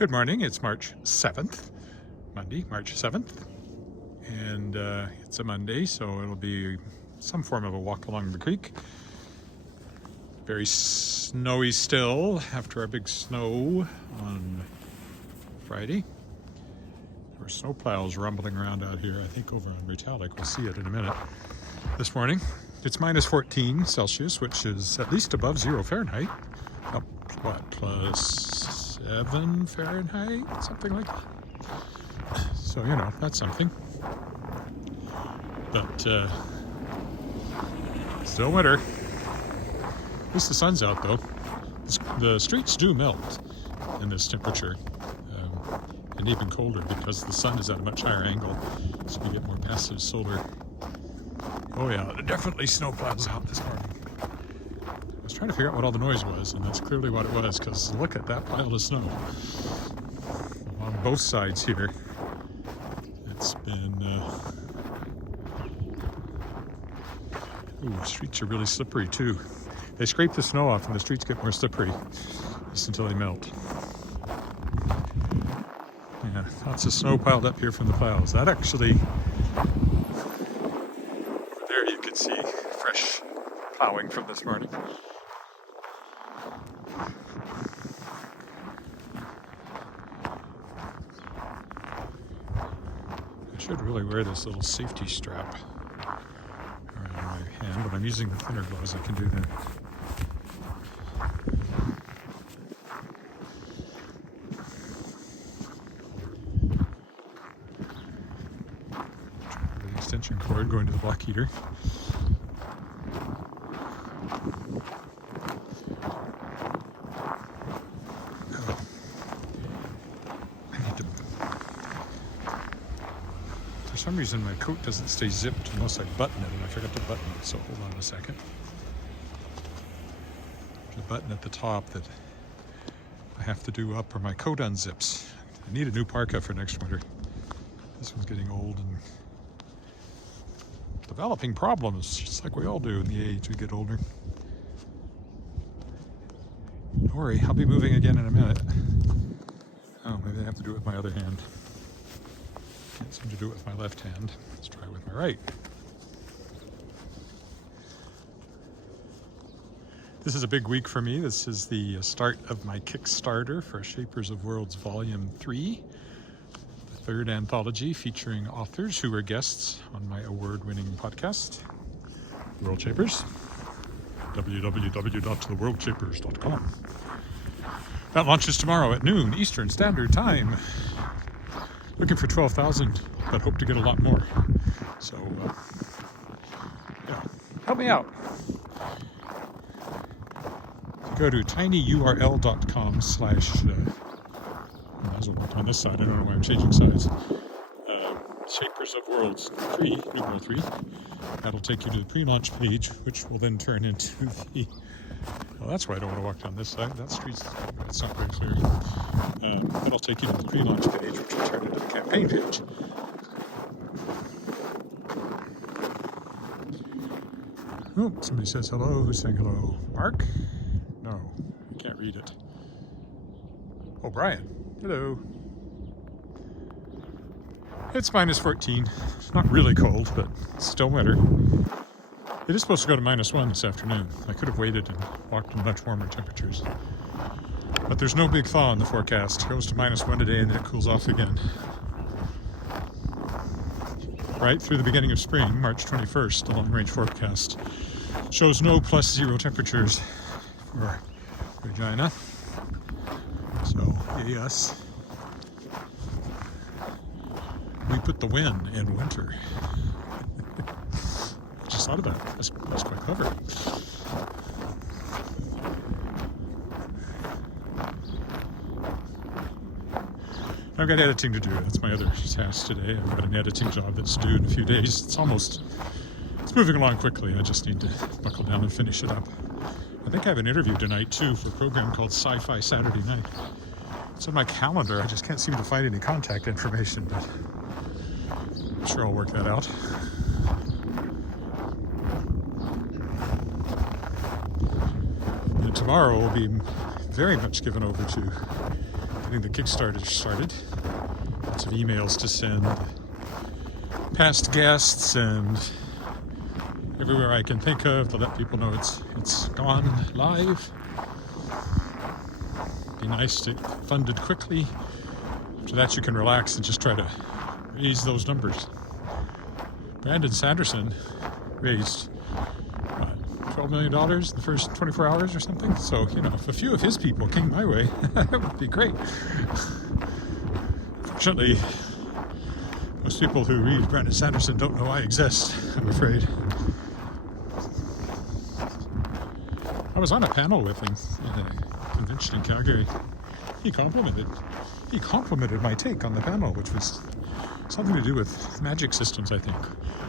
Good morning, it's March 7th, Monday, March 7th, and it's a Monday, so it'll be some form of a walk along the creek. Very snowy still after our big snow on Friday. There were snow plows rumbling around out here, I think over on Metallic. We'll see it in a minute. This morning, it's minus 14 Celsius, which is at least above 0 Fahrenheit. Up, plus 7 Fahrenheit, something like that. So, you know, that's something. But still winter. At least the sun's out, though. The streets do melt in this temperature, and even colder because the sun is at a much higher angle, so we get more passive solar. Oh yeah, there are definitely snow plows out this morning. I was trying to figure out what all the noise was, and that's clearly what it was, because look at that pile of snow on both sides here. It's been ooh, streets are really slippery too. They scrape the snow off and the streets get more slippery just until they melt. Yeah, lots of snow piled up here from the plows. That actually, over there you can see fresh plowing from this morning. I should really wear this little safety strap around my hand, but I'm using the thinner gloves I can do that. The extension cord going to the block heater. Oh. I need to. For some reason my coat doesn't stay zipped unless I button it, and I forgot to button it, so hold on a second. There's a button at the top that I have to do up or my coat unzips. I need a new parka for next winter. This one's getting old and developing problems, just like we all do in the age we get older. Don't worry, I'll be moving again in a minute. Oh, maybe I have to do it with my other hand. Can't seem to do it with my left hand. Let's try it with my right. This is a big week for me. This is the start of my Kickstarter for Shapers of Worlds Volume 3. The third anthology featuring authors who were guests on my award-winning podcast, World Shapers. www.theworldshapers.com. That launches tomorrow at noon Eastern Standard Time. Looking for 12,000, but hope to get a lot more. So, yeah, help me out. Go to tinyurl.com/ might as well work on this side. I don't know why I'm changing sides. Shapers of Worlds 3, numeral 3. That'll take you to the pre-launch page, which will then turn into the... Well, that's why I don't want to walk down this side. That street's it's not very clear. That'll take you to the pre-launch page, which will turn into the campaign page. Oh, somebody says hello. Who's saying hello? Mark? No, I can't read it. Oh, Brian. Hello. It's minus 14. It's not really cold, but it's still winter. It is supposed to go to minus 1 this afternoon. I could have waited and walked in much warmer temperatures. But there's no big thaw in the forecast. It goes to minus 1 today and then it cools off again. Right through the beginning of spring, March 21st, the long-range forecast shows no plus 0 temperatures for Regina. So, yes. We put the win in winter. I just thought of that. That's quite clever. I've got editing to do. That's my other task today. I've got an editing job that's due in a few days. It's moving along quickly. I just need to buckle down and finish it up. I think I have an interview tonight too for a program called Sci-Fi Saturday Night. It's on my calendar. I just can't seem to find any contact information, but I'm sure I'll work that out. And tomorrow will be very much given over to getting the Kickstarter started. Lots of emails to send past guests and everywhere I can think of to let people know it's gone live. Be nice to fund it quickly. After that, you can relax and just try to raise those numbers. Brandon Sanderson raised $12 million in the first 24 hours or something. So, you know, if a few of his people came my way, that would be great. Fortunately, most people who read Brandon Sanderson don't know I exist, I'm afraid. I was on a panel with him in a convention in Calgary. He complimented my take on the panel, which was something to do with magic systems, I think.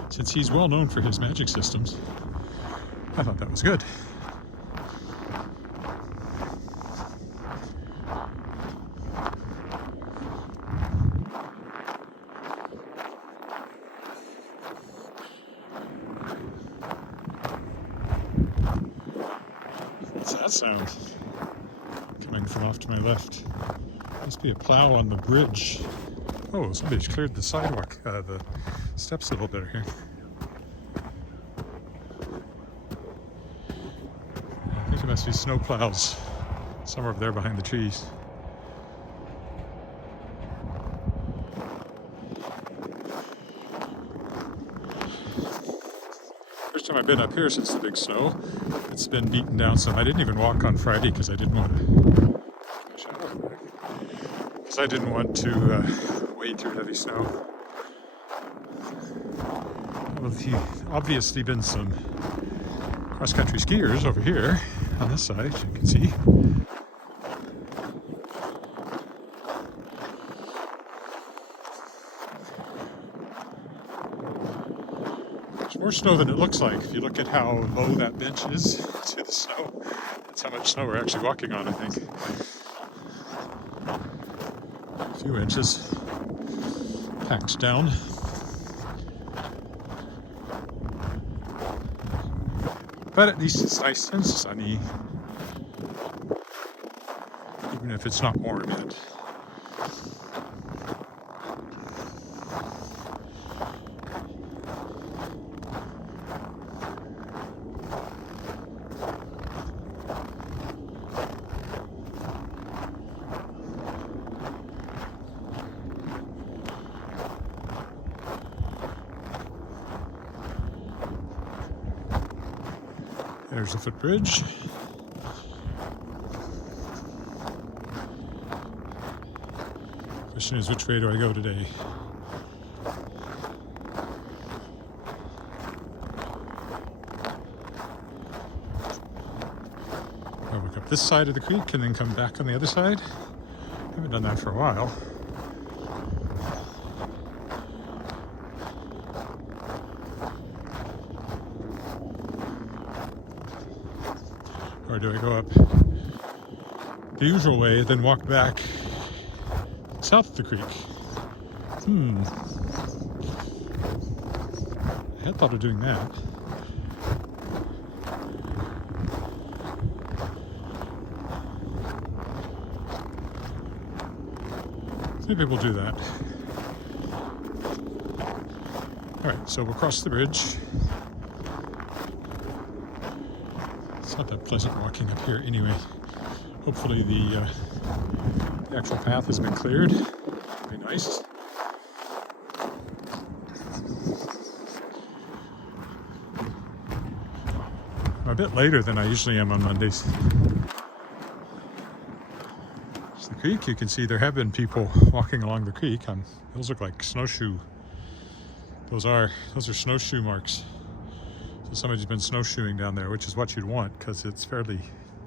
Since he's well known for his magic systems, I thought that was good. What's that sound? Coming from off to my left. Must be a plow on the bridge. Oh, somebody's cleared the sidewalk, the steps a little better here. I think it must be snow plows somewhere over there behind the trees. First time I've been up here since the big snow. It's been beaten down some. I didn't even walk on Friday because I didn't want to wade through heavy snow. Well, obviously been some cross-country skiers over here on this side, you can see. There's more snow than it looks like. If you look at how low that bench is to the snow, that's how much snow we're actually walking on, I think. A few inches packed down. But at least it's nice and sunny, even if it's not warm yet. There's the footbridge. Question is, which way do I go today? I'll walk up this side of the creek and then come back on the other side. I haven't done that for a while. Or do I go up the usual way, then walk back south of the creek? I had thought of doing that. Maybe we'll do that. Alright, so we'll cross the bridge. It's not that pleasant walking up here anyway. Hopefully the actual path has been cleared. That'd be nice. I'm a bit later than I usually am on Mondays. There's the creek. You can see there have been people walking along the creek. Those look like snowshoe. Those are snowshoe marks. So somebody's been snowshoeing down there, which is what you'd want because it's fairly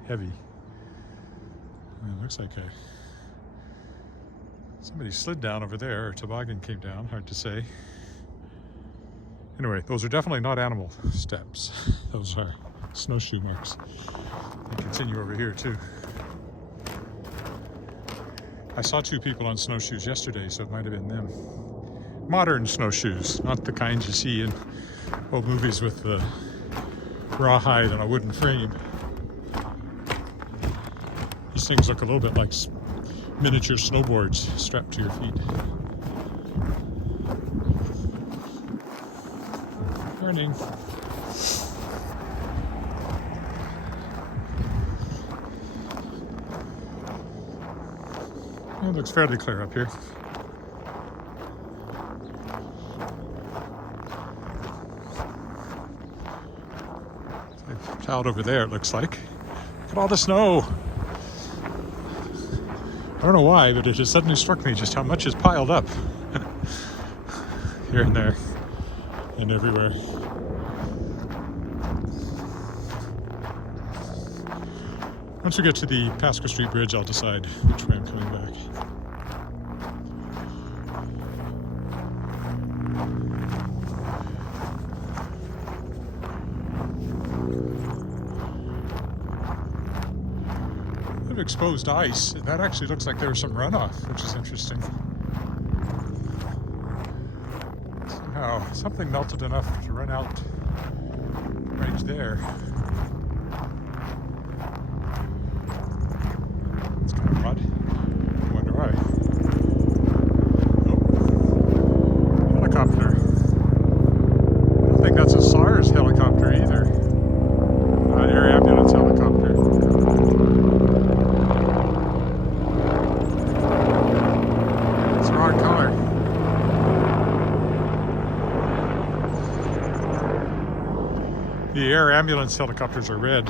heavy. It looks like somebody slid down over there, or toboggan came down, hard to say. Anyway, those are definitely not animal steps. Those are snowshoe marks. They continue over here too. I saw two people on snowshoes yesterday, so it might have been them. Modern snowshoes, not the kinds you see in old movies with the rawhide on a wooden frame. These things look a little bit like miniature snowboards strapped to your feet. Morning. Oh, it looks fairly clear up here. It's out over there, it looks like. Look at all the snow. I don't know why, but it just suddenly struck me just how much is piled up here and there and everywhere. Once we get to the Pasco Street Bridge, I'll decide which way I'm coming back. Of exposed ice. That actually looks like there was some runoff, which is interesting. Somehow, something melted enough to run out right there. It's kind of odd. I wonder why. Nope. Helicopter. I don't think that's a SARS helicopter either. Air ambulance helicopter. It's the wrong color. The air ambulance helicopters are red.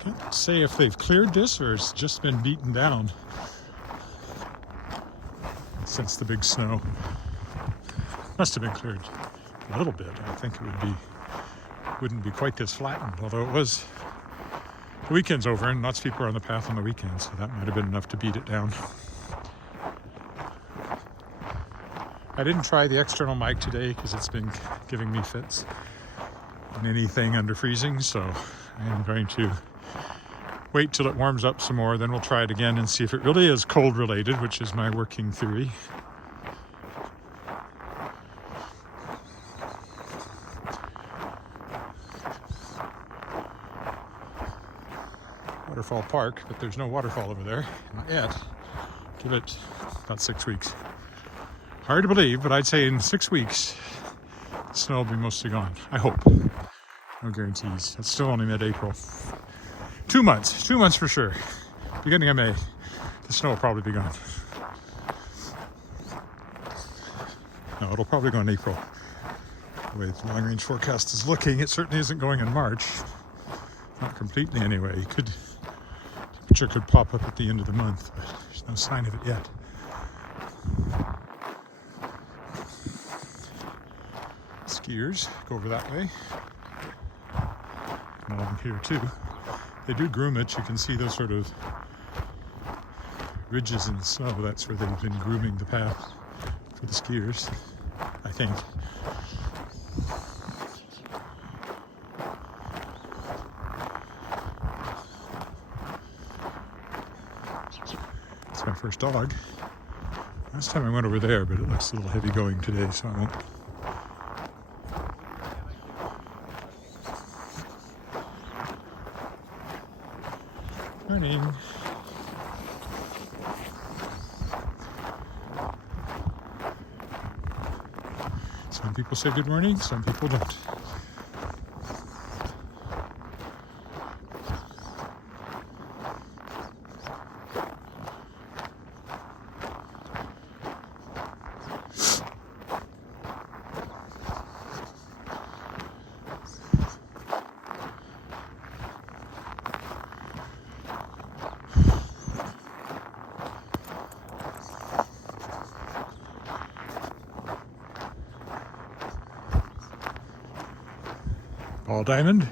Can't say if they've cleared this or it's just been beaten down since the big snow. Must have been cleared a little bit. I think it wouldn't be quite this flattened, although it was the weekend's over and lots of people are on the path on the weekend, so that might have been enough to beat it down. I didn't try the external mic today because it's been giving me fits on anything under freezing, so I am going to wait till it warms up some more, then we'll try it again and see if it really is cold related, which is my working theory. Waterfall Park, but there's no waterfall over there, not yet. Give it about 6 weeks. Hard to believe, but I'd say in 6 weeks, the snow will be mostly gone. I hope. No guarantees. It's still only mid-April. 2 months for sure. Beginning of May, the snow will probably be gone. No, it'll probably go in April. The way the long-range forecast is looking, it certainly isn't going in March. Not completely anyway. Temperature could pop up at the end of the month, but there's no sign of it yet. Skiers go over that way. And along here too. They do groom it. You can see those sort of ridges in the snow. That's where they've been grooming the path for the skiers, I think. It's my first dog. Last time I went over there, but it looks a little heavy going today, so I won't. Morning. Some people say good morning, some people don't. Ball diamond.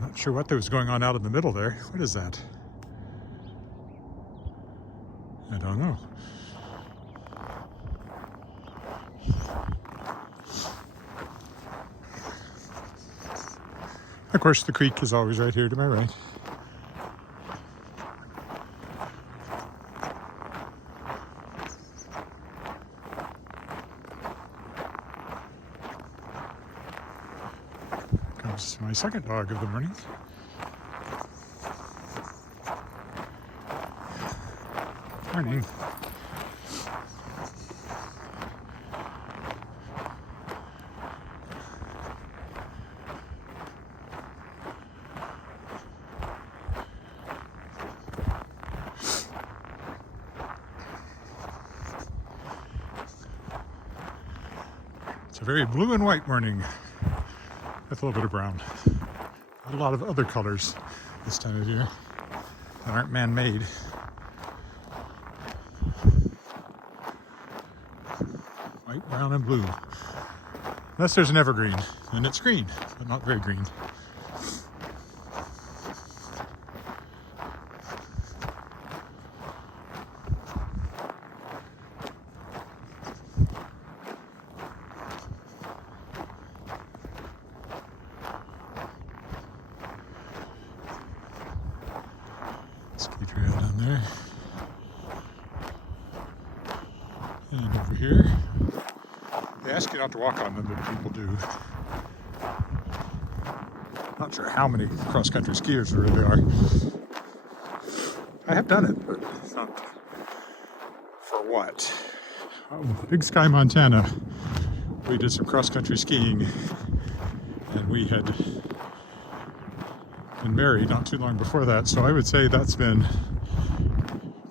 Not sure what there was going on out in the middle there. What is that? I don't know. Of course, the creek is always right here to my right. Comes my second dog of the morning. Morning. It's a very blue and white morning with a little bit of brown. A lot of other colors this time of year that aren't man-made. White, brown, and blue. Unless there's an evergreen, then it's green, but not very green. Ski trail down there. And over here. They ask you not to walk on them, but people do. Not sure how many cross-country skiers there really are. I have done it, but it's not for what. Oh, Big Sky, Montana. We did some cross-country skiing, and we had been married not too long before that, so I would say that's been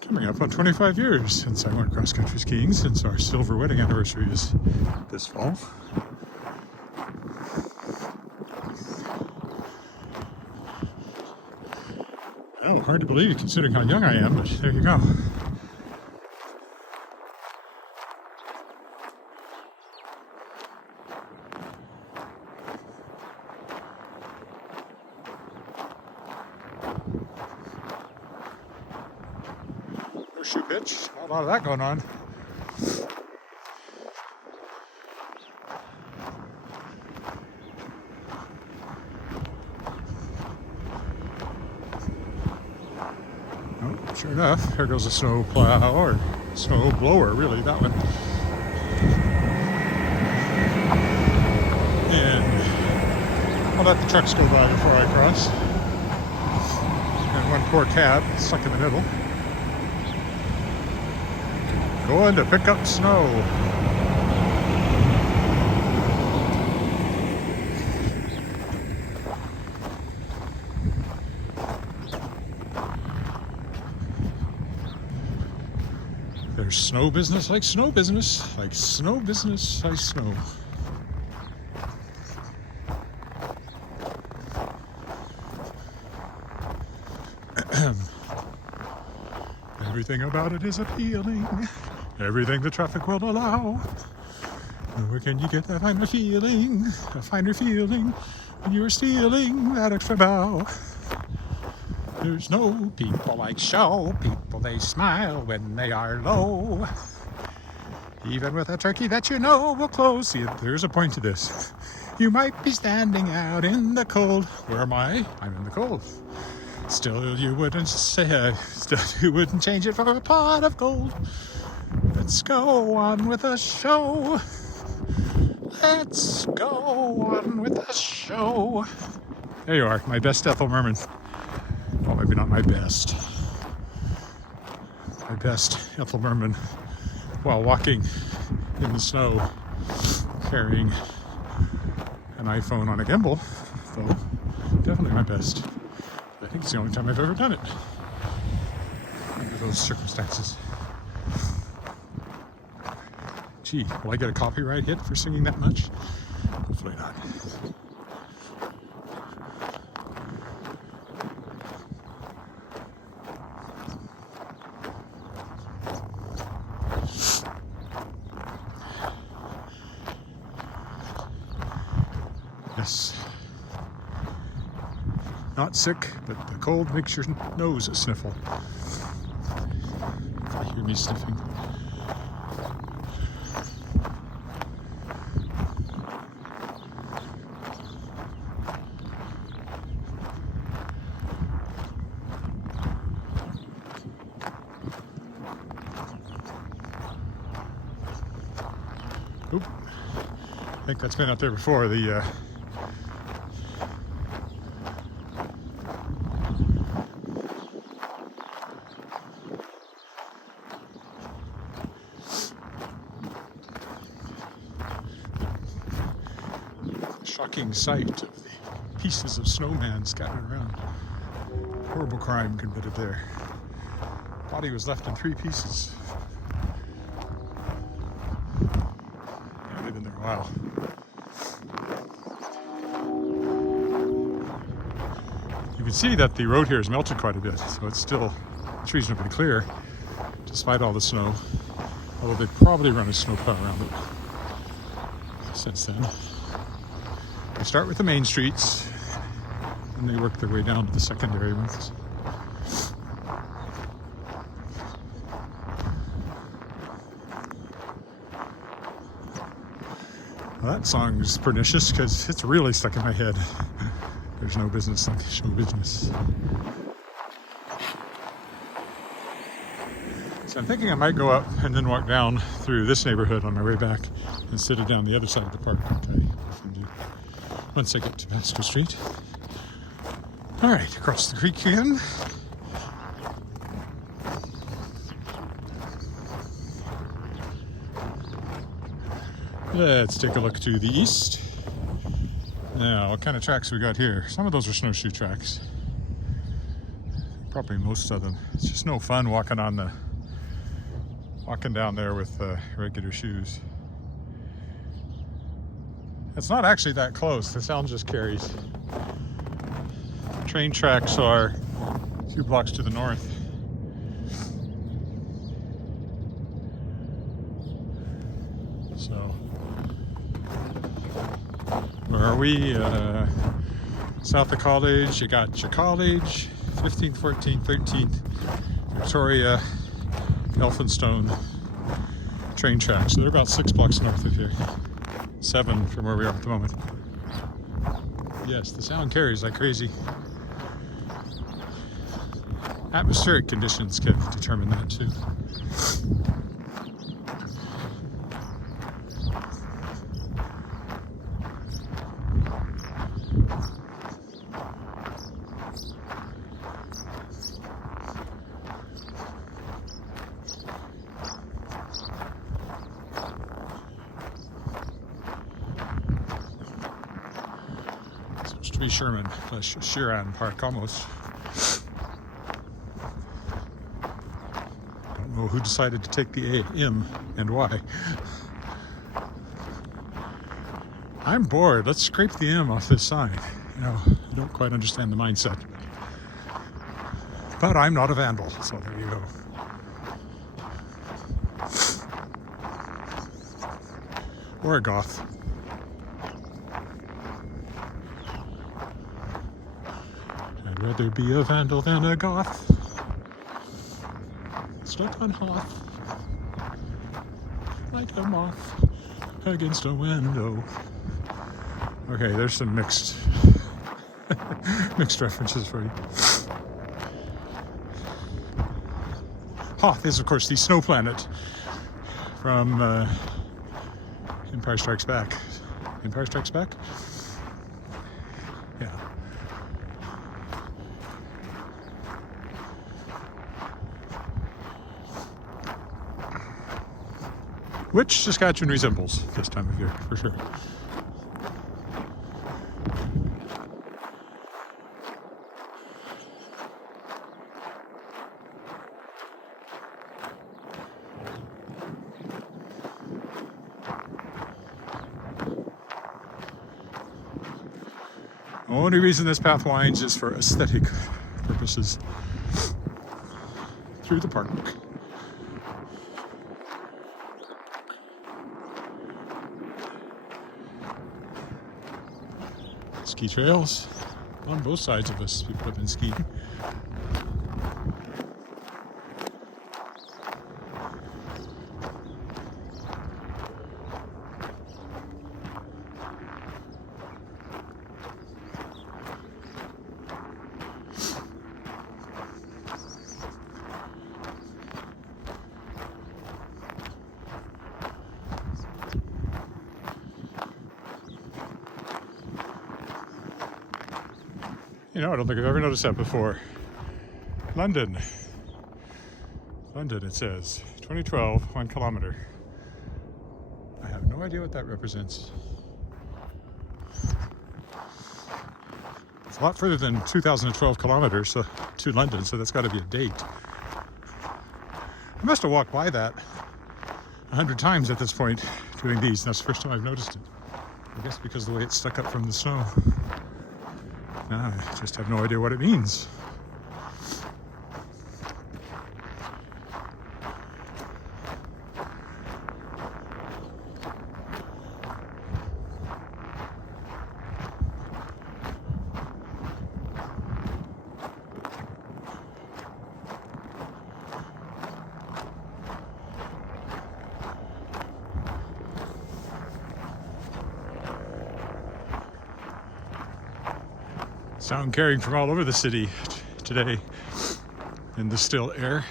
coming up on 25 years since I went cross-country skiing, since our silver wedding anniversary is this fall. Oh, hard to believe considering how young I am, but there you go. Shoe pitch, not a lot of that going on. Oh, sure enough, here goes a snow plow, or snow blower, really, that one. And I'll let the trucks go by before I cross. And one poor cab stuck in the middle. Going to pick up snow. There's snow business like snow business, like snow business like snow. Everything about it is appealing. Everything the traffic will allow. Where can you get that finer feeling? A finer feeling when you're stealing that extra bow. There's no people like show people, they smile when they are low. Even with a turkey that you know will close. See, there's a point to this. You might be standing out in the cold. Where am I? I'm in the cold. Still you wouldn't say, still you wouldn't change it for a pot of gold. Let's go on with the show. Let's go on with the show. There you are, my best Ethel Merman. Well, maybe not my best. My best Ethel Merman while walking in the snow, carrying an iPhone on a gimbal. So, definitely my best. I think it's the only time I've ever done it under those circumstances. Gee, will I get a copyright hit for singing that much? Hopefully not. Yes. Not sick, but the cold makes your nose sniffle. If you hear me sniffing. Oop. I think that's been out there before. The shocking sight of the pieces of snowman scattered around. Horrible crime committed there. Body was left in 3 pieces. They've been there a while. You can see that the road here has melted quite a bit, so it's reasonably clear, despite all the snow. Although they've probably run a snowplow around it since then. They start with the main streets, and they work their way down to the secondary ones. Well, that song is pernicious because it's really stuck in my head. There's no business like show business. So I'm thinking I might go up and then walk down through this neighborhood on my way back instead of down the other side of the park like I often do once I get to Pasco Street. All right, across the creek again. Let's take a look to the east. Now, what kind of tracks we got here? Some of those are snowshoe tracks. Probably most of them. It's just no fun walking down there with regular shoes. It's not actually that close. The sound just carries. Train tracks are a few blocks to the north. So, where are we? South of College, you got your College, 15th, 14th, 13th, Victoria, Elphinstone train tracks. So they're about 6 blocks north of here. 7 from where we are at the moment. Yes, the sound carries like crazy. Atmospheric conditions can determine that too. Sheeran Park almost. Don't know who decided to take the M and why. I'm bored. Let's scrape the M off this sign. I don't quite understand the mindset. But I'm not a vandal, so there you go. Or a goth. I'd rather be a vandal than a goth. Stuck on Hoth, like a moth against a window. Okay, there's some mixed references for you. Hoth is, of course, the snow planet from Empire Strikes Back. Empire Strikes Back? Yeah. Which Saskatchewan resembles this time of year, for sure. The only reason this path winds is for aesthetic purposes through the park. Ski trails on both sides of us. People have been skiing. You know, I don't think I've ever noticed that before. London. London, it says. 2012, 1 kilometer. I have no idea what that represents. It's a lot further than 2012 kilometers to London, so that's got to be a date. I must have walked by that 100 times at this point doing these, and that's the first time I've noticed it. I guess because of the way it's stuck up from the snow. Now I just have no idea what it means. Sound carrying from all over the city today in the still air.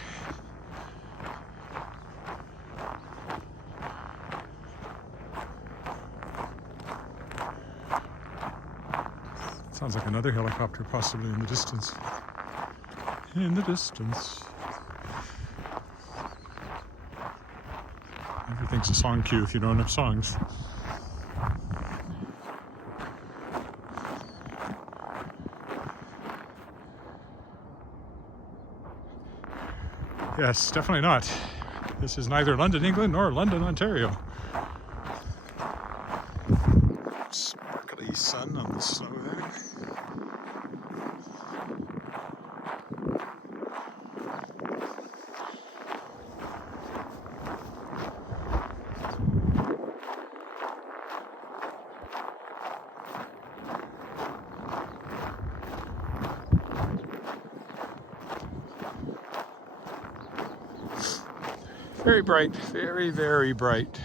Sounds like another helicopter possibly in the distance. In the distance. Everything's a song cue if you know enough songs. Yes, definitely not. This is neither London, England, nor London, Ontario. Sparkly sun on the snow there. Very bright, very, very bright.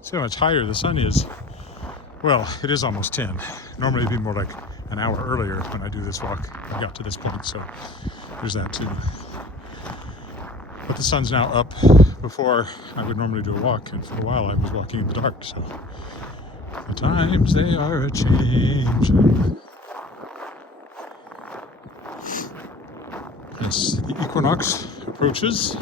See how much higher the sun is. Well, it is almost 10. Normally it'd be more like an hour earlier when I do this walk. I got to this point, so there's that too. But the sun's now up before I would normally do a walk, and for a while I was walking in the dark, so the times they are a changing. As the equinox approaches,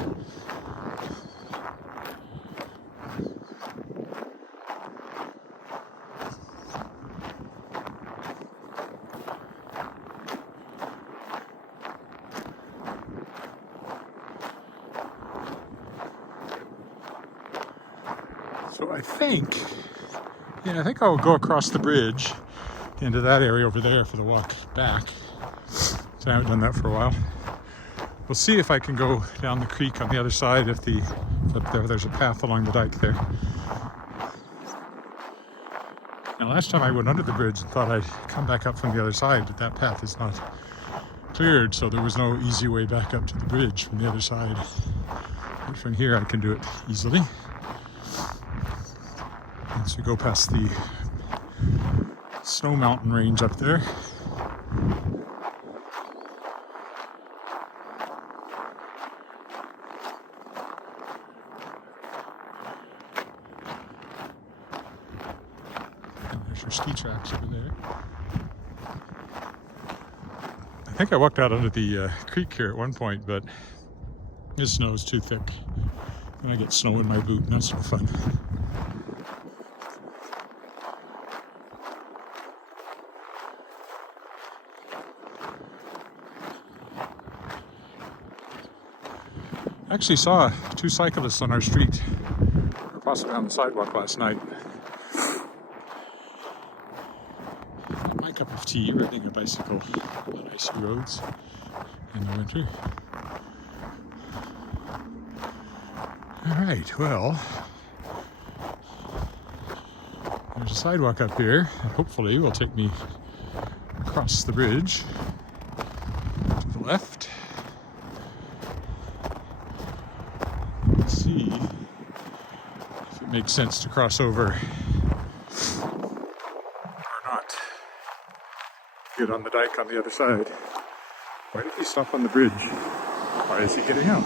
so I think I'll go across the bridge into that area over there for the walk back. So I haven't done that for a while. We'll see if I can go down the creek on the other side if there's a path along the dike there. Now last time I went under the bridge and thought I'd come back up from the other side, but that path is not cleared, so there was no easy way back up to the bridge from the other side. But from here I can do it easily. Once we go past the snow mountain range up there. There's ski tracks over there. I think I walked out under the creek here at one point, but this snow is too thick. And I get snow in my boot, and that's no fun. I actually saw 2 cyclists on our street, or possibly on the sidewalk last night. My cup of tea, riding a bicycle on icy roads in the winter. Alright, well, there's a sidewalk up here that hopefully will take me across the bridge to the left. Let's see if it makes sense to cross over or not. Get on the dike on the other side. Why did he stop on the bridge? Why is he getting out?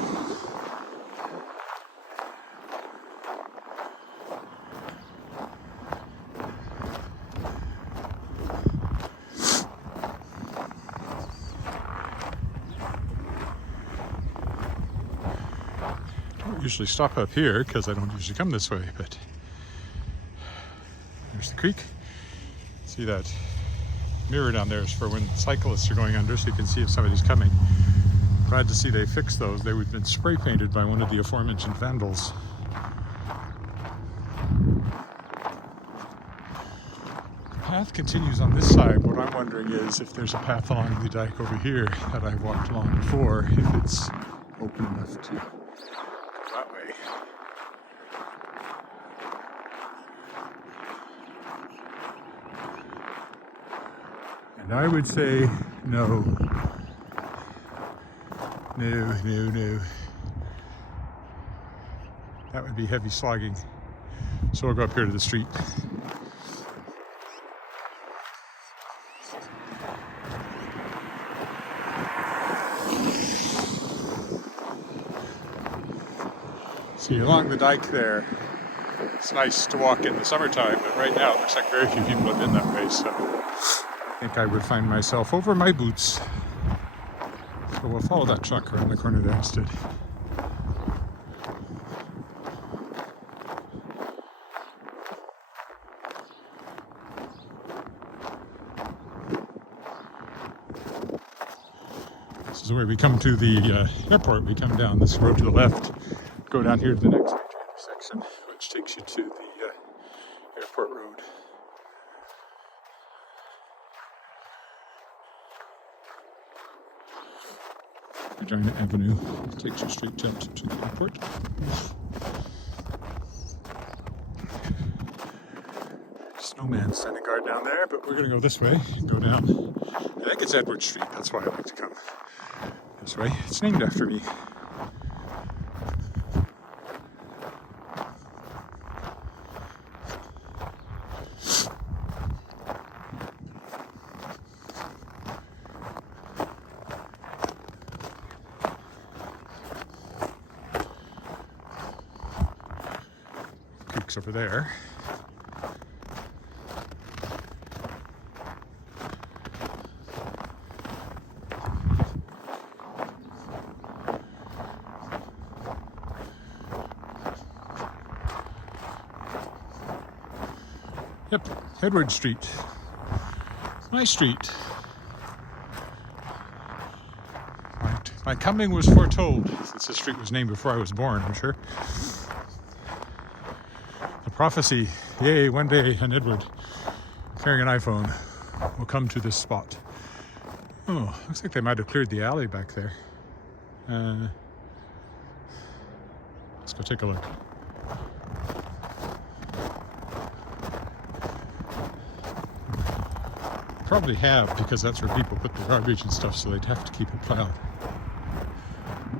don't usually stop up here because I don't usually come this way, but there's the creek. See that mirror down there is for when cyclists are going under, so you can see if somebody's coming. Glad to see they fixed those. They would have been spray painted by one of the aforementioned vandals. The path continues on this side. What I'm wondering is if there's a path along the dike over here that I've walked along before, if it's open enough to go that way. And I would say no. No. That would be heavy slogging. So we'll go up here to the street. See, along the dike there, it's nice to walk in the summertime, but right now it looks like very few people have been that way, so I think I would find myself over my boots. So we'll follow that truck around the corner there instead. This is where we come to the airport. We come down this road to the left, go down here to the next major intersection, which takes you to the airport road. Regina Avenue takes you straight out to the airport. Snowman standing guard down there, but we're going to go this way and go down. I think it's Edward Street, that's why I like to come this way. It's named after me. Creek's over there. Yep, Edward Street. Nice street. My coming was foretold, since this street was named before I was born, I'm sure. The prophecy, yay, one day an Edward carrying an iPhone will come to this spot. Oh, looks like they might have cleared the alley back there. Let's go take a look. Probably have, because that's where people put the garbage and stuff, so they'd have to keep it plowed.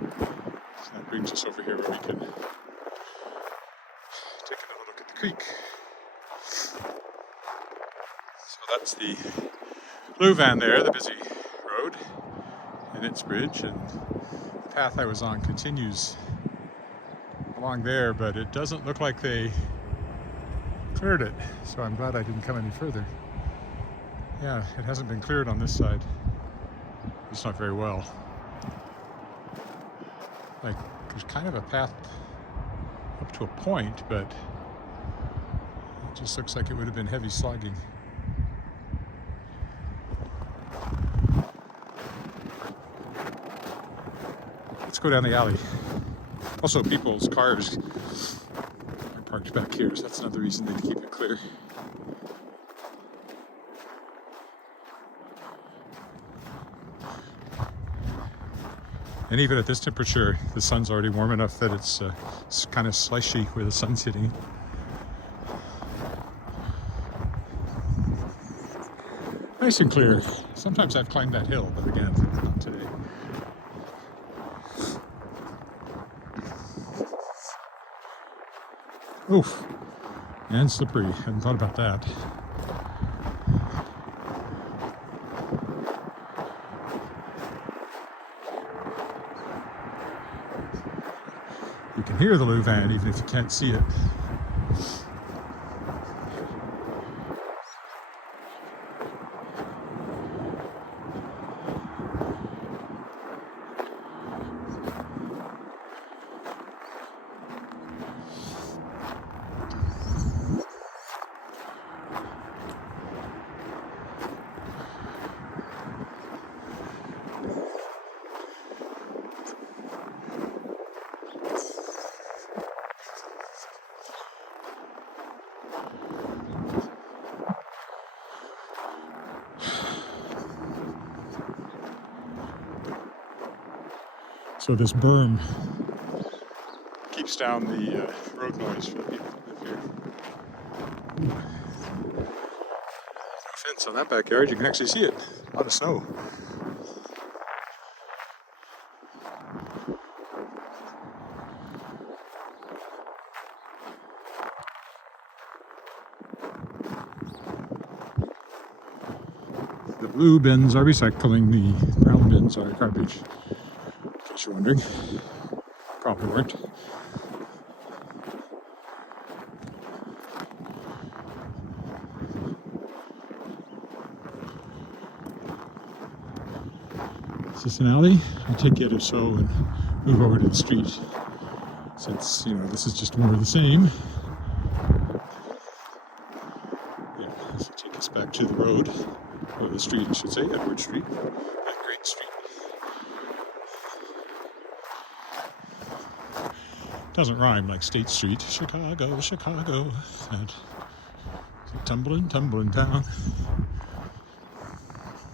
So that brings us over here where we can take another look at the creek. So that's the blue van there, the busy road, and its bridge, and the path I was on continues along there, but it doesn't look like they cleared it, so I'm glad I didn't come any further. Yeah, it hasn't been cleared on this side. It's not very well. Like, there's kind of a path up to a point, but it just looks like it would have been heavy slogging. Let's go down the alley. Also, people's cars are parked back here, so that's another reason they keep it clear. And even at this temperature, the sun's already warm enough that it's kind of slushy where the sun's hitting. Nice and clear. Sometimes I've climbed that hill, but again, not today. Oof, and slippery. Hadn't thought about that. You can hear the blue van even if you can't see it. So this berm keeps down the road noise for the people that live here. No fence on that backyard. You can actually see it. A lot of snow. The blue bins are recycling, the brown bins are garbage. In case you're wondering. Probably weren't. Is this an alley? I'll take it or so and move over to the street. Since, this is just more of the same. Yeah, this will take us back to the road. Or the street, I should say, Edward Street. That great street. Doesn't rhyme like State Street. Chicago, Chicago. And tumbling town.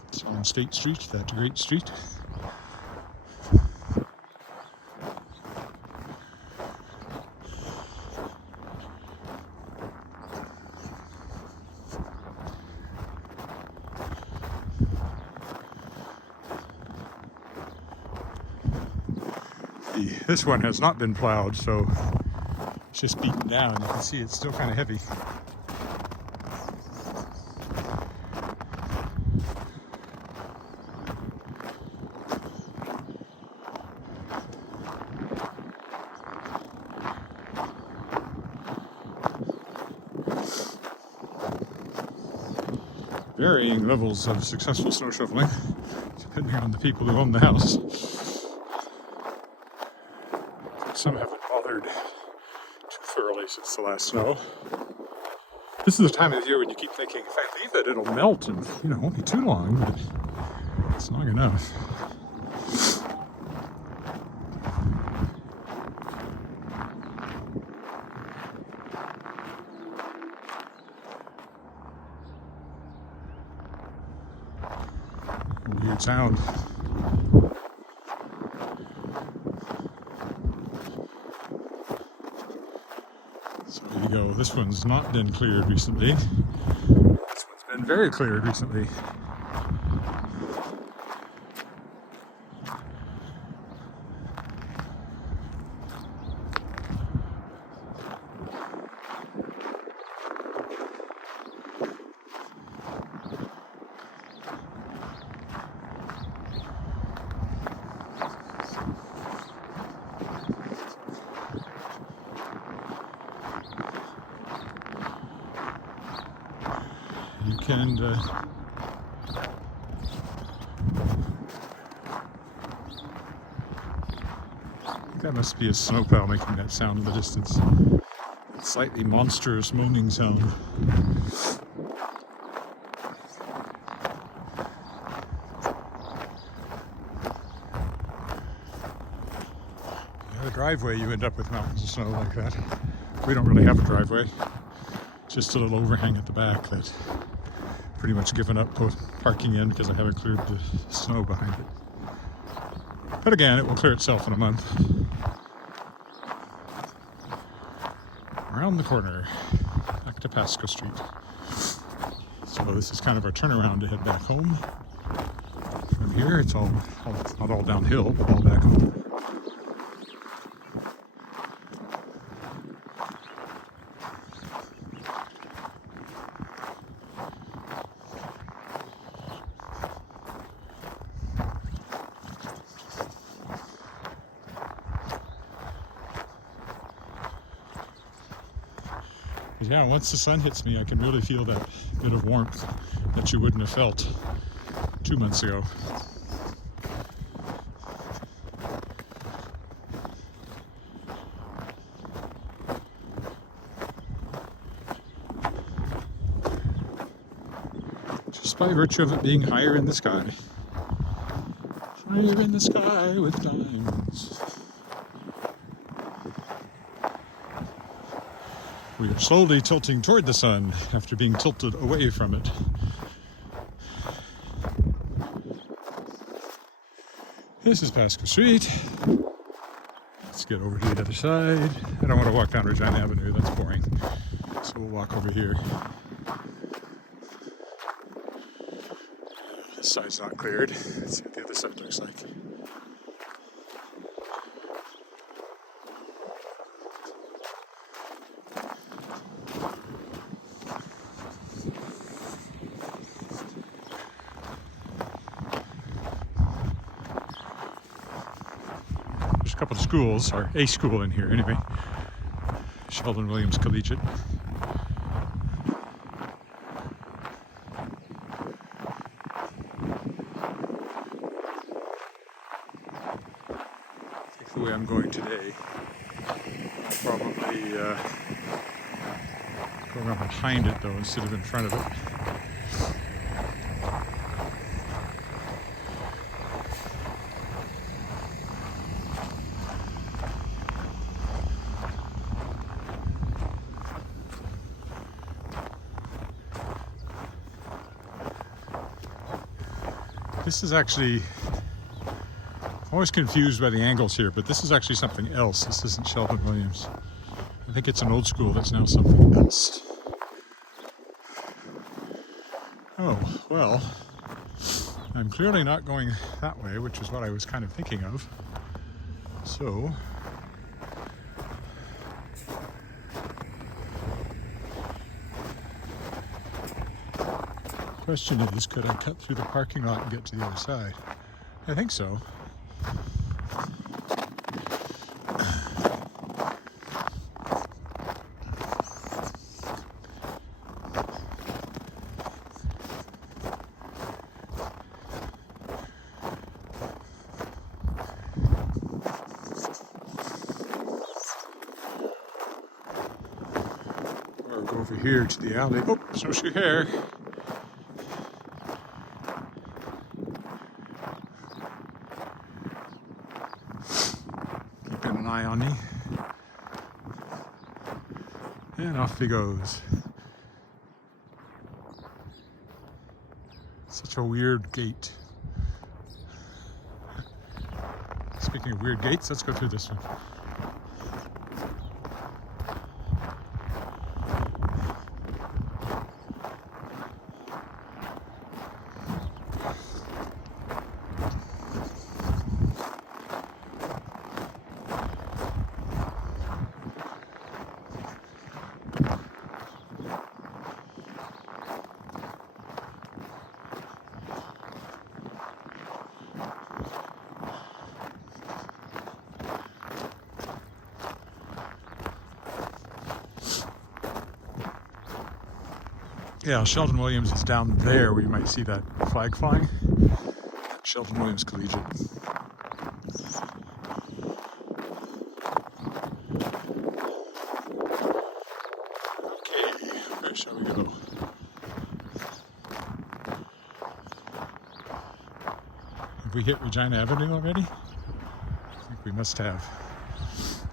It's on State Street, that great street. This one has not been plowed, so it's just beaten down. You can see it's still kind of heavy. Varying levels of successful snow shoveling, depending on the people who own the house. Some haven't bothered too thoroughly since the last snow. This is the time of the year when you keep thinking, if I leave it, it'll melt and, it won't be too long, but it's long enough. Weird sound. So there you go. This one's not been cleared recently. This one's been very cleared recently. You can that must be a snowplow making that sound in the distance. That slightly monstrous moaning sound. The driveway, you end up with mountains of snow like that. We don't really have a driveway. Just a little overhang at the back that pretty much given up parking in because I haven't cleared the snow behind it. But again, it will clear itself in a month. Around the corner, back to Pasco Street. So this is kind of our turnaround to head back home. From here, it's all not all downhill, but all back home. Yeah, once the sun hits me, I can really feel that bit of warmth that you wouldn't have felt 2 months ago. Just by virtue of it being higher in the sky. Higher in the sky with diamonds. We are slowly tilting toward the sun after being tilted away from it. This is Pasco Street. Let's get over to the other side. I don't want to walk down Regina Avenue, that's boring. So we'll walk over here. This side's not cleared. Let's see what the other side looks like. There's a couple of schools, or a school in here anyway. Sheldon Williams Collegiate. The way I'm going today, I'll probably go around behind it though instead of in front of it. This is actually, I'm always confused by the angles here, but this is actually something else. This isn't Sheldon Williams. I think it's an old school that's now something else. Oh, well, I'm clearly not going that way, which is what I was kind of thinking of. So, question is, could I cut through the parking lot and get to the other side? I think so. Or go over here to the alley. Oh, snowshoe hare. Keeping an eye on me. And off he goes. Such a weird gate. Speaking of weird gates, let's go through this one. Yeah, Sheldon Williams is down there where you might see that flag flying. Sheldon Williams Collegiate. Okay, where shall we go? Have we hit Regina Avenue already? I think we must have.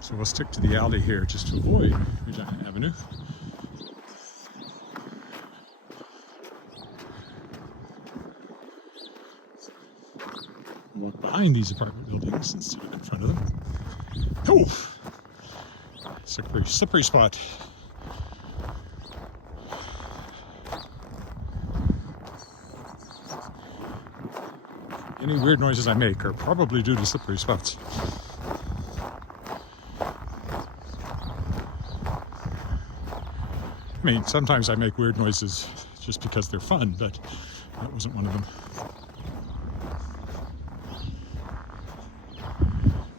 So we'll stick to the alley here just to avoid Regina Avenue. Walk behind these apartment buildings instead of in front of them. Oh! Slippery spot. Any weird noises I make are probably due to slippery spots. I mean, sometimes I make weird noises just because they're fun, but that wasn't one of them.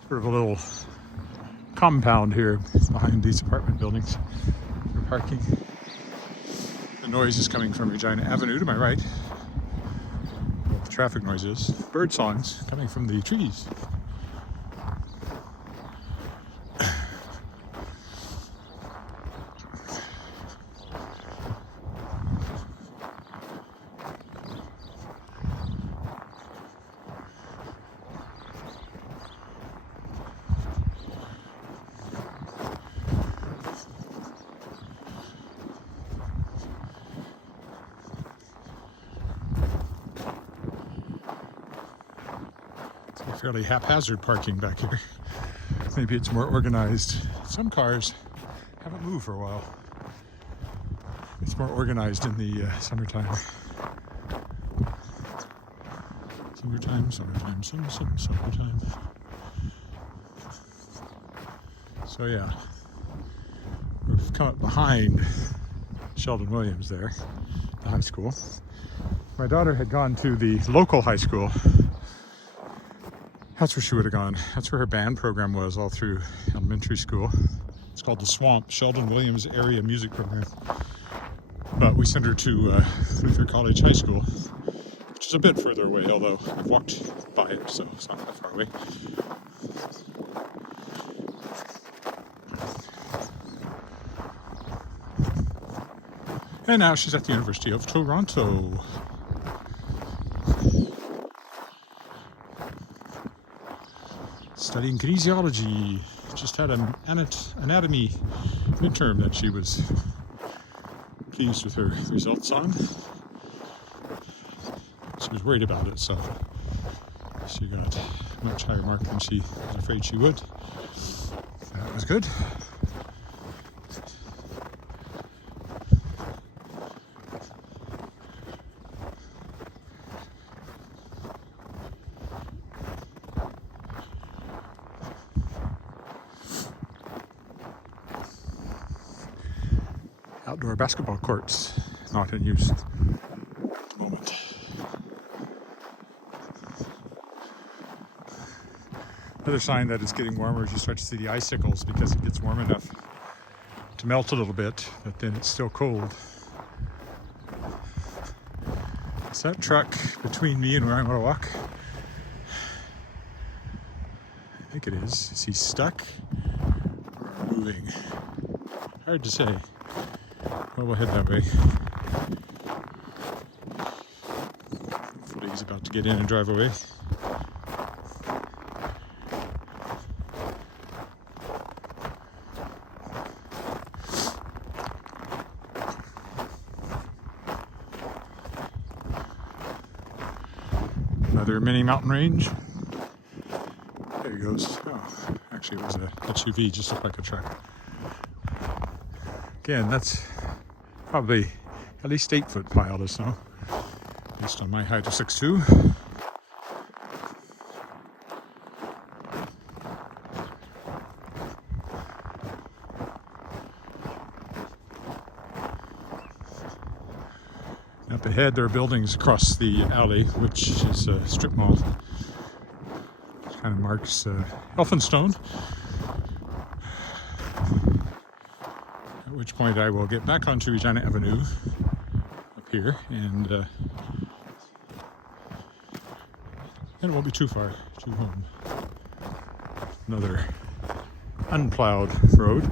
Sort of a little compound here behind these apartment buildings for parking. The noise is coming from Regina Avenue to my right. What the traffic noise is. Bird songs coming from the trees. fairly haphazard parking back here. Maybe it's more organized. Some cars haven't moved for a while. It's more organized in the summertime. Summertime. So yeah, we've come up behind Sheldon Williams there, the high school. My daughter had gone to the local high school. That's where she would have gone. That's where her band program was all through elementary school. It's called the Swamp, Sheldon Williams Area Music Program. But we sent her to Luther College High School, which is a bit further away, although I've walked by it, so it's not that far away. And now she's at the University of Toronto. Studying kinesiology. Just had an anatomy midterm that she was pleased with her results on. She was worried about it, so she got a much higher mark than she was afraid she would. That was good. Outdoor basketball courts not in use at the moment. Another sign that it's getting warmer is you start to see the icicles because it gets warm enough to melt a little bit, but then it's still cold. Is that truck between me and where I'm going to walk? I think it is. Is he stuck or moving? Hard to say. Well, we'll head that way. Hopefully he's about to get in and drive away. Another mini mountain range. There he goes. Oh, actually it was a SUV, just looked like a truck. Again, that's probably at least 8-foot pile of snow, based on my height of 6'2". Up ahead, there are buildings across the alley, which is a strip mall. It kind of marks Elphinstone. At which point I will get back onto Regina Avenue up here, and then it won't be too far to home. Another unplowed road.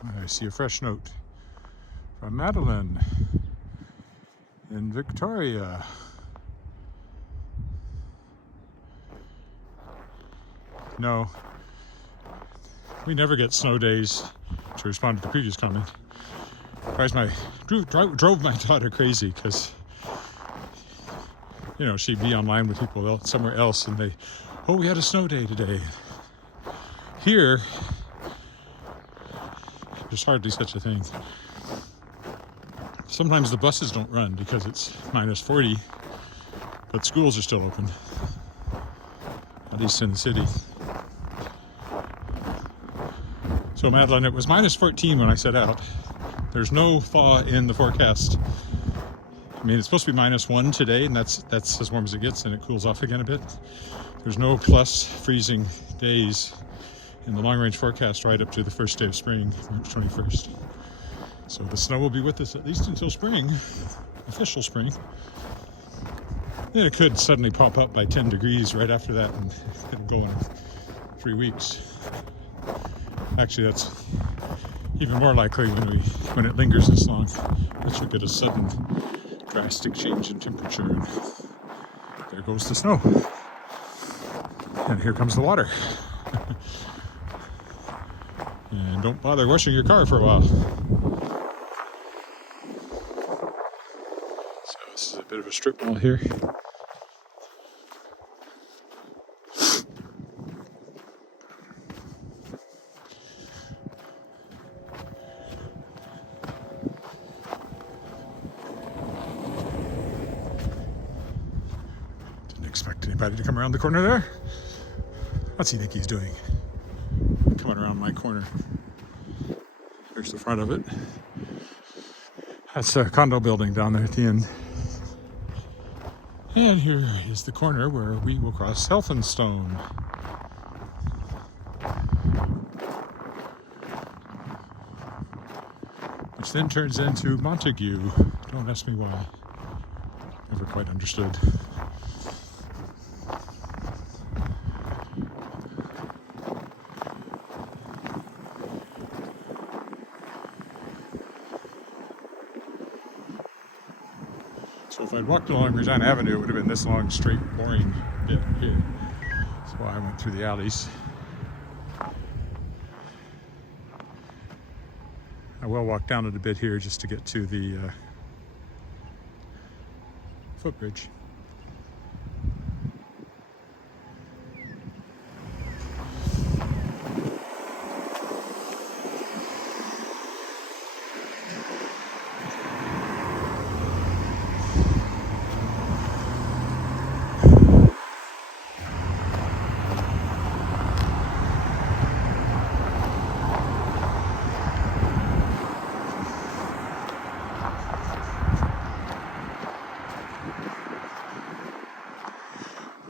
I see a fresh note from Madeline in Victoria. No, we never get snow days, to respond to the previous comment. Drove my daughter crazy because, you know, she'd be online with people somewhere else and we had a snow day today. Here, there's hardly such a thing. Sometimes the buses don't run because it's minus 40, but schools are still open, at least in the city. So Madeline, it was minus 14 when I set out. There's no thaw in the forecast. I mean, it's supposed to be minus 1 today, and that's as warm as it gets, and it cools off again a bit. There's no plus freezing days in the long-range forecast right up to the first day of spring, March 21st. So the snow will be with us at least until spring, official spring. Then it could suddenly pop up by 10 degrees right after that, and it'll go in 3 weeks. Actually, that's even more likely when it lingers this long. That should get a sudden drastic change in temperature, and there goes the snow. And here comes the water. And don't bother washing your car for a while. So this is a bit of a strip mall here. Didn't expect anybody to come around the corner there. What's he think he's doing? Coming around my corner. There's the front of it. That's a condo building down there at the end. And here is the corner where we will cross Elphinstone. Which then turns into Montague. Don't ask me why. Never quite understood. So if I'd walked along Regina Avenue, it would have been this long, straight, boring bit here. That's why I went through the alleys. I will walk down it a bit here just to get to the footbridge.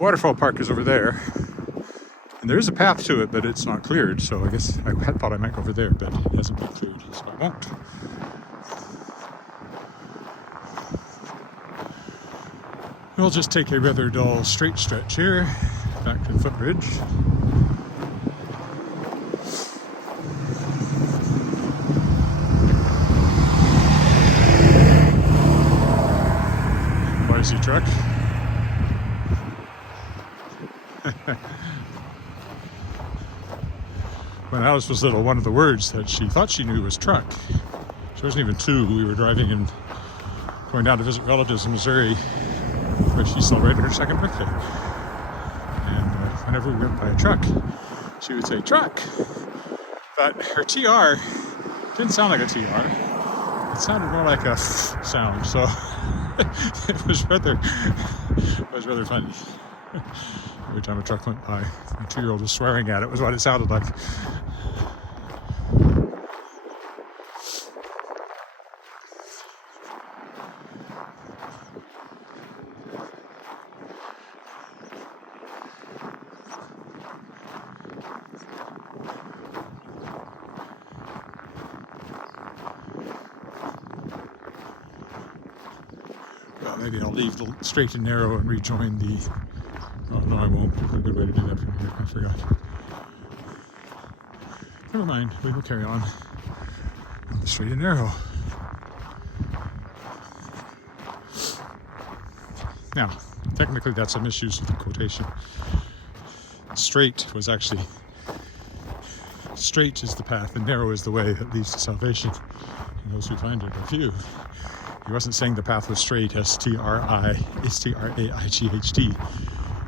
Waterfall Park is over there, and there is a path to it, but it's not cleared, so I guess I had thought I might go over there, but it hasn't been cleared, so I won't. We'll just take a rather dull straight stretch here, back to the footbridge. Noisy truck. When Alice was little, one of the words that she thought she knew was truck. She wasn't even 2. We were driving and going down to visit relatives in Missouri where she celebrated her 2nd birthday. And whenever we went by a truck, she would say, truck. But her TR didn't sound like a TR. It sounded more like a sound, so it was rather funny. Every time a truck went by, my 2-year-old was swearing at it, was what it sounded like. Well, maybe I'll leave the straight and narrow and rejoin the... Oh, no, I won't. There's a good way to do that from here. I forgot. Never mind. We will carry on the straight and narrow. Now, technically that's a misuse of the quotation. Straight was actually... Straight is the path and narrow is the way that leads to salvation. And those who find it are few. He wasn't saying the path was straight, S-T-R-A-I-G-H-T,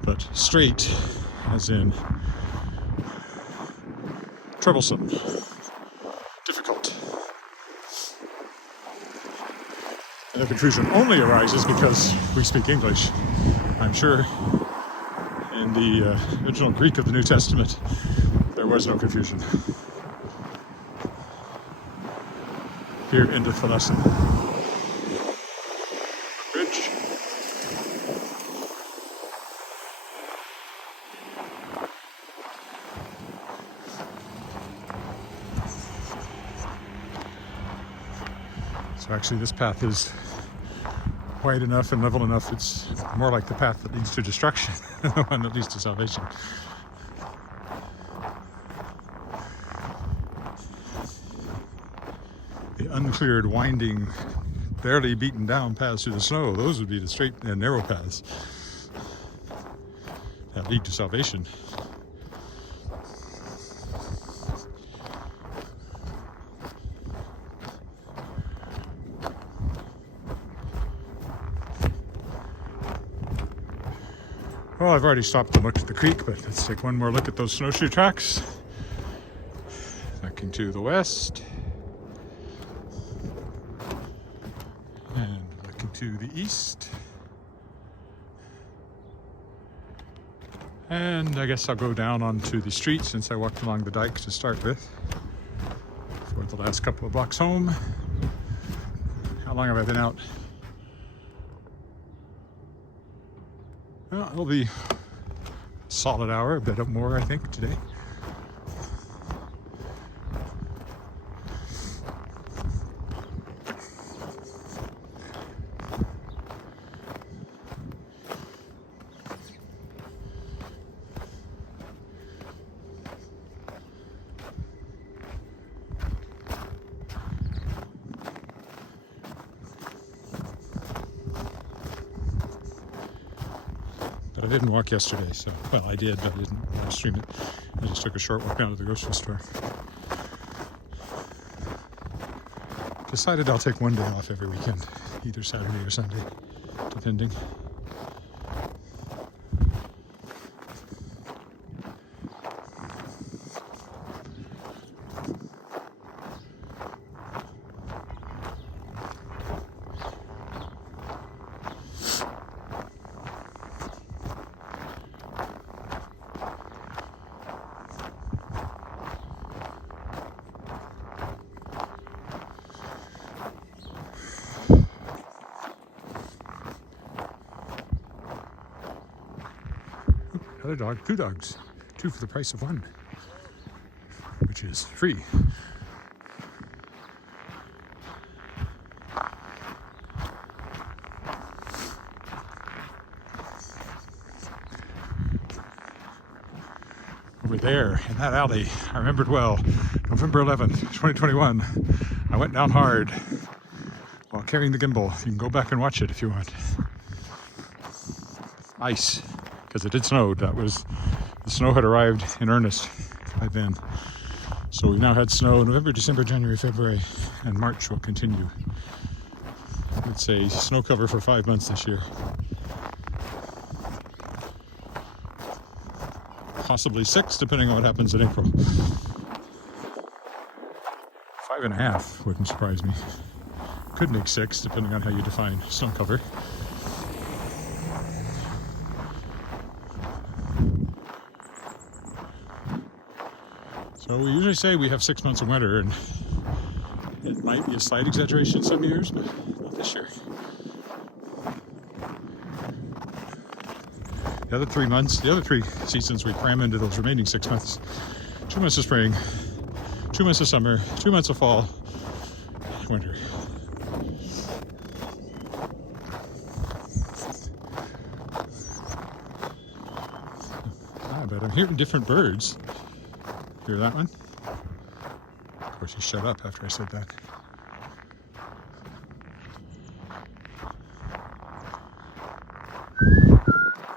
but straight as in troublesome, difficult. And the confusion only arises because we speak English. I'm sure in the original Greek of the New Testament, there was no confusion. Here endeth the lesson. Bridge. So actually this path is wide enough and level enough, it's more like the path that leads to destruction than the one that leads to salvation. The uncleared, winding, barely beaten down paths through the snow, those would be the straight and narrow paths that lead to salvation. Well, I've already stopped and looked at the creek, but let's take one more look at those snowshoe tracks. Looking to the west. And looking to the east. And I guess I'll go down onto the street since I walked along the dike to start with for the last couple of blocks home. How long have I been out? Well, it'll be a solid hour, a bit more, I think, today. But I didn't walk yesterday, so, well, I did, but I didn't stream it. I just took a short walk down to the grocery store. Decided I'll take one day off every weekend, either Saturday or Sunday, depending. Another dog, two dogs, two for the price of one, which is free. Over there in that alley, I remembered well, November 11th, 2021, I went down hard while carrying the gimbal. You can go back and watch it if you want. Ice. Because it did snow. The snow had arrived in earnest by then. So we've now had snow November, December, January, February, and March will continue. It's a snow cover for 5 months this year. Possibly 6, depending on what happens in April. 5.5 wouldn't surprise me. Could make 6, depending on how you define snow cover. So we usually say we have 6 months of winter, and it might be a slight exaggeration some years, but not this year. The other 3 months, the other 3 seasons, we cram into those remaining 6 months. 2 months of spring, 2 months of summer, 2 months of fall, winter. But I'm hearing different birds. Hear that one? Of course, he shut up after I said that.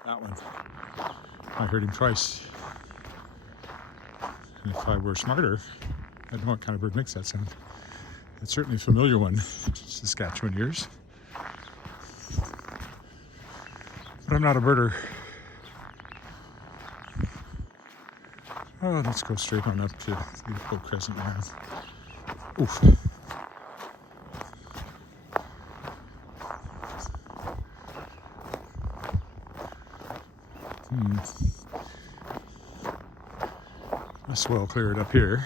That one. I heard him twice. And if I were smarter, I'd know what kind of bird makes that sound. It's certainly a familiar one, Saskatchewan ears. But I'm not a birder. Oh, let's go straight on up to the beautiful Crescent Land. Oof. That's well cleared up here.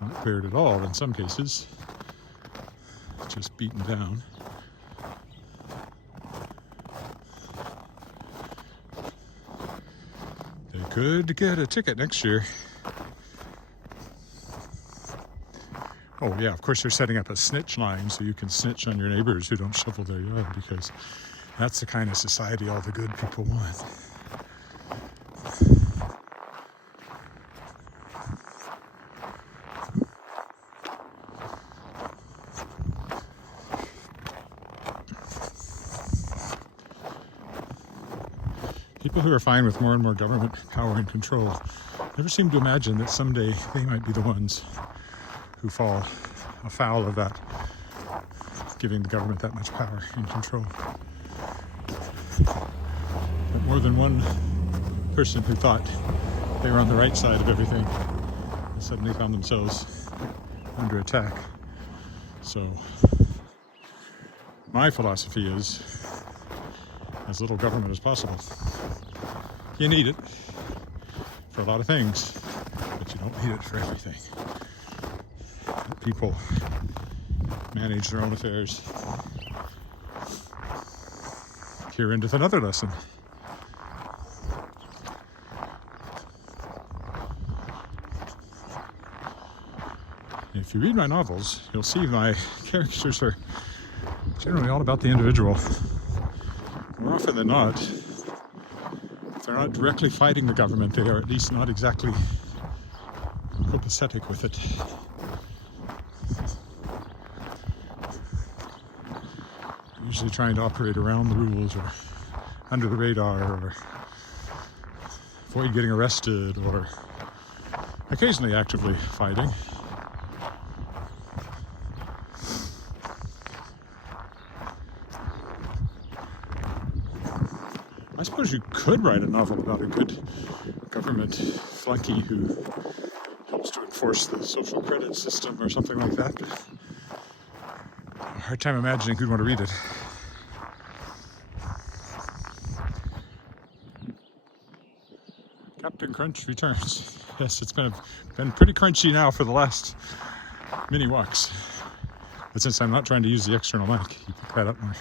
Not cleared at all in some cases. Just beaten down. Could get a ticket next year. Oh yeah, of course they're setting up a snitch line so you can snitch on your neighbors who don't shovel their yard, because that's the kind of society all the good people want. People who are fine with more and more government power and control never seem to imagine that someday they might be the ones who fall afoul of that giving the government that much power and control. But more than one person who thought they were on the right side of everything suddenly found themselves under attack. So my philosophy is as little government as possible. You need it for a lot of things, but you don't need it for everything. Let people manage their own affairs. Here endeth another lesson. If you read my novels, you'll see my characters are generally all about the individual. More often than not, if they're not directly fighting the government, they are at least not exactly copacetic with it. Usually trying to operate around the rules or under the radar or avoid getting arrested or occasionally actively fighting. I suppose you could write a novel about a good government flunky who helps to enforce the social credit system or something like that, but I have a hard time imagining who'd want to read it. Captain Crunch returns. Yes, it's been pretty crunchy now for the last many walks. But since I'm not trying to use the external mic, you pick that up more.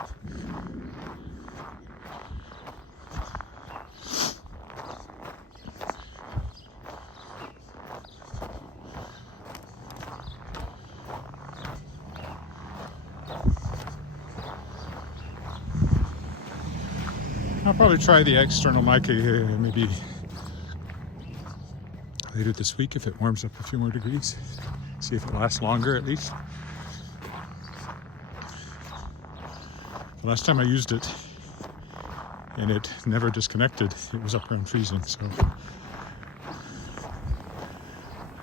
I'll probably try the external mic maybe later this week if it warms up a few more degrees. See if it lasts longer at least. The last time I used it and it never disconnected, it was up around freezing, so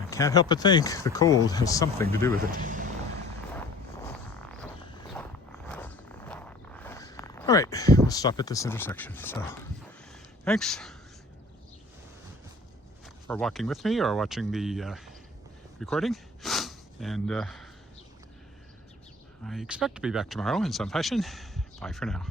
I can't help but think the cold has something to do with it. All right, we'll stop at this intersection. So thanks for walking with me or watching the recording. And I expect to be back tomorrow in some fashion. Bye for now.